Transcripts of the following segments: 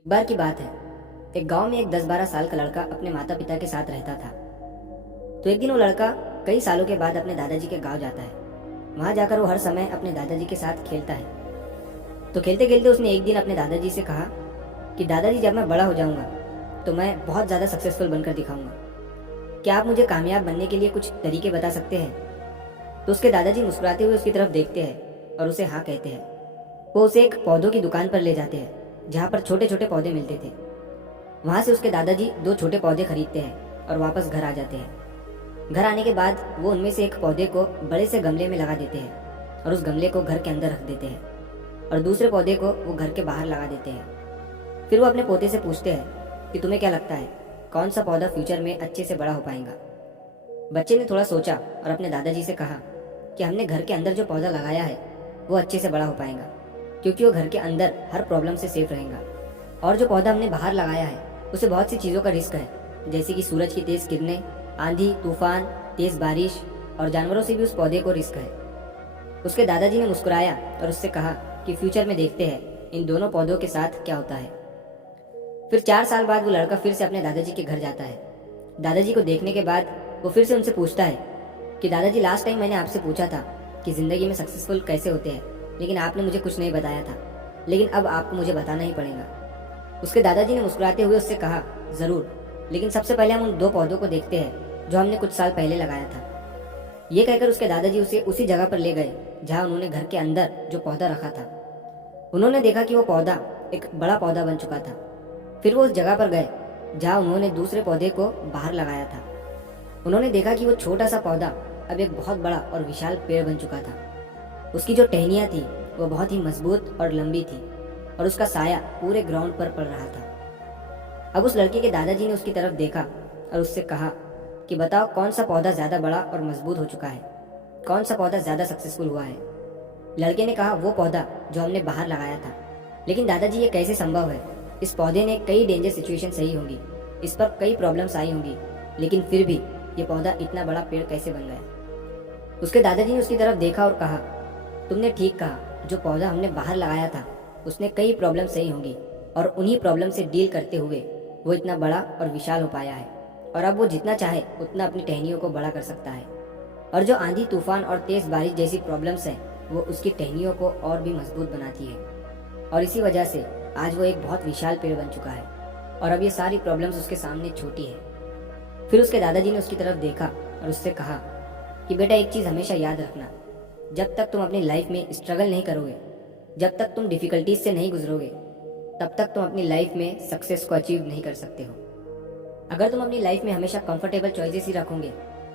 एक बार की बात है। एक गांव में एक 10-12 साल का लड़का अपने माता पिता के साथ रहता था। तो एक दिन वो लड़का कई सालों के बाद अपने दादाजी के गांव जाता है। वहां जाकर वो हर समय अपने दादाजी के साथ खेलता है। तो खेलते खेलते उसने एक दिन अपने दादाजी से कहा कि दादाजी, जब मैं बड़ा हो जाऊंगा तो मैं बहुत ज़्यादा सक्सेसफुल बनकर दिखाऊंगा। क्या आप मुझे कामयाब बनने के लिए कुछ तरीके बता सकते हैं? तो उसके दादाजी मुस्कुराते हुए उसकी तरफ देखते हैं और उसे हाँ कहते हैं। वो उसे एक पौधों की दुकान पर ले जाते हैं जहाँ पर छोटे छोटे पौधे मिलते थे। वहाँ से उसके दादाजी 2 छोटे पौधे खरीदते हैं और वापस घर आ जाते हैं। घर आने के बाद वो उनमें से एक पौधे को बड़े से गमले में लगा देते हैं और उस गमले को घर के अंदर रख देते हैं और दूसरे पौधे को वो घर के बाहर लगा देते हैं। फिर वो अपने पोते से पूछते हैं कि तुम्हें क्या लगता है, कौन सा पौधा फ्यूचर में अच्छे से बड़ा हो पाएगा? बच्चे ने थोड़ा सोचा और अपने दादाजी से कहा कि हमने घर के अंदर जो पौधा लगाया है वो अच्छे से बड़ा हो पाएगा, क्योंकि वो घर के अंदर हर प्रॉब्लम से सेफ रहेगा। और जो पौधा हमने बाहर लगाया है उसे बहुत सी चीज़ों का रिस्क है, जैसे कि सूरज की तेज़ किरणें, आंधी तूफान, तेज़ बारिश और जानवरों से भी उस पौधे को रिस्क है। उसके दादाजी ने मुस्कुराया और उससे कहा कि फ्यूचर में देखते हैं इन दोनों पौधों के साथ क्या होता है। फिर 4 साल बाद वो लड़का फिर से अपने दादाजी के घर जाता है। दादाजी को देखने के बाद वो फिर से उनसे पूछता है कि दादाजी, लास्ट टाइम मैंने आपसे पूछा था कि ज़िंदगी में सक्सेसफुल कैसे होते हैं, लेकिन आपने मुझे कुछ नहीं बताया था, लेकिन अब आपको मुझे बताना ही पड़ेगा। उसके दादाजी ने मुस्कुराते हुए उससे कहा, ज़रूर, लेकिन सबसे पहले हम उन 2 पौधों को देखते हैं जो हमने कुछ साल पहले लगाया था। ये कहकर उसके दादाजी उसे उसी जगह पर ले गए जहाँ उन्होंने घर के अंदर जो पौधा रखा था। उन्होंने देखा कि वो पौधा एक बड़ा पौधा बन चुका था। फिर वो उस जगह पर गए जहाँ उन्होंने दूसरे पौधे को बाहर लगाया था। उन्होंने देखा कि वो छोटा सा पौधा अब एक बहुत बड़ा और विशाल पेड़ बन चुका था। उसकी जो टहनियाँ थी वो बहुत ही मजबूत और लंबी थी और उसका साया पूरे ग्राउंड पर पड़ रहा था। अब उस लड़के के दादाजी ने उसकी तरफ देखा और उससे कहा कि बताओ, कौन सा पौधा ज़्यादा बड़ा और मजबूत हो चुका है, कौन सा पौधा ज़्यादा सक्सेसफुल हुआ है? लड़के ने कहा, वो पौधा जो हमने बाहर लगाया था। लेकिन दादाजी, ये कैसे संभव है? इस पौधे ने कई डेंजर सिचुएशन सही होंगी, इस पर कई प्रॉब्लम्स आई होंगी, लेकिन फिर भी ये पौधा इतना बड़ा पेड़ कैसे बन गया? उसके दादाजी ने उसकी तरफ देखा और कहा, तुमने ठीक कहा, जो पौधा हमने बाहर लगाया था उसने कई प्रॉब्लम सही होंगी और उन्हीं प्रॉब्लम से डील करते हुए वो इतना बड़ा और विशाल हो पाया है और अब वो जितना चाहे उतना अपनी टहनियों को बड़ा कर सकता है। और जो आंधी तूफान और तेज़ बारिश जैसी प्रॉब्लम्स हैं वो उसकी टहनियों को और भी मजबूत बनाती है और इसी वजह से आज वो एक बहुत विशाल पेड़ बन चुका है और अब ये सारी प्रॉब्लम्स उसके सामने छोटी है। फिर उसके दादाजी ने उसकी तरफ देखा और उससे कहा कि बेटा, एक चीज़ हमेशा याद रखना, जब तक तुम अपनी लाइफ में स्ट्रगल नहीं करोगे, जब तक तुम डिफ़िकल्टीज से नहीं गुजरोगे, तब तक तुम अपनी लाइफ में सक्सेस को अचीव नहीं कर सकते हो। अगर तुम अपनी लाइफ में हमेशा कंफर्टेबल चॉइसेस ही रखोगे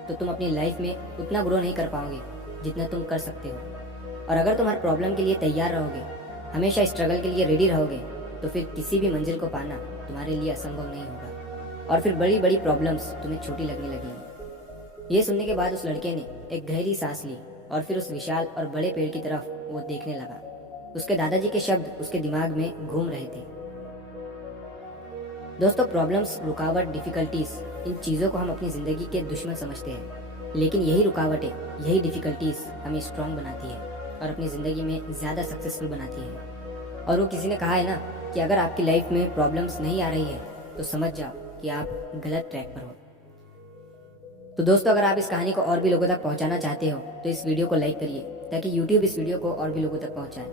तो तुम अपनी लाइफ में उतना ग्रो नहीं कर पाओगे जितना तुम कर सकते हो। और अगर तुम हर प्रॉब्लम के लिए तैयार रहोगे, हमेशा स्ट्रगल के लिए रेडी रहोगे, तो फिर किसी भी मंजिल को पाना तुम्हारे लिए असंभव नहीं होगा और फिर बड़ी बड़ी प्रॉब्लम्स तुम्हें छोटी लगने लगेंगी। ये सुनने के बाद उस लड़के ने एक गहरी सांस ली और फिर उस विशाल और बड़े पेड़ की तरफ वो देखने लगा। उसके दादाजी के शब्द उसके दिमाग में घूम रहे थे। दोस्तों, प्रॉब्लम्स, रुकावट, डिफ़िकल्टीज, इन चीज़ों को हम अपनी ज़िंदगी के दुश्मन समझते हैं, लेकिन यही रुकावटें, यही डिफ़िकल्टीज हमें स्ट्रांग बनाती है और अपनी ज़िंदगी में ज़्यादा सक्सेसफुल बनाती है। और वो किसी ने कहा है ना कि अगर आपकी लाइफ में प्रॉब्लम्स नहीं आ रही है तो समझ जाओ कि आप गलत ट्रैक पर हो। तो दोस्तों, अगर आप इस कहानी को और भी लोगों तक पहुंचाना चाहते हो तो इस वीडियो को लाइक करिए ताकि YouTube इस वीडियो को और भी लोगों तक पहुंचाए।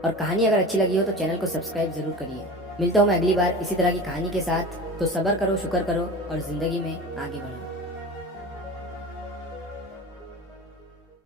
और कहानी अगर अच्छी लगी हो तो चैनल को सब्सक्राइब जरूर करिए। मिलता हूँ मैं अगली बार इसी तरह की कहानी के साथ। तो सब्र करो, शुक्र करो और ज़िंदगी में आगे बढ़ो।